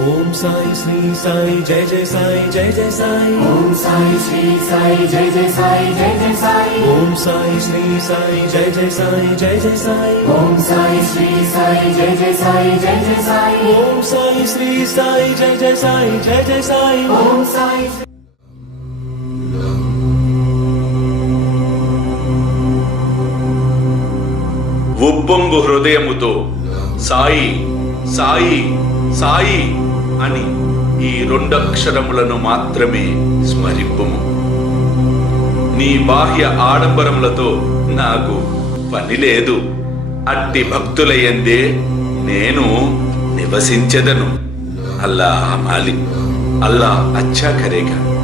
ओम साई श्री साई जय जय साई जय जय साई। ओम साई श्री साई जय जय साई जय जय साई। ओम साई श्री साई जय जय साई जय जय साई। ओम साई श्री साई जय जय साई जय जय साई। ओम साई श्री साई जय जय साई जय जय साई। ओम साई ఉప్పొంగు హృదయముతో సాయి సాయి సాయి అని ఈ రెండక్షరములను మాత్రమే స్మరింపుము. నీ బాహ్య ఆడంబరములతో నాకు పని లేదు. అట్టి భక్తులయందే నేను నివసించెదను. అల్లా మాలిక్, అల్లా అచ్చా కరేగా.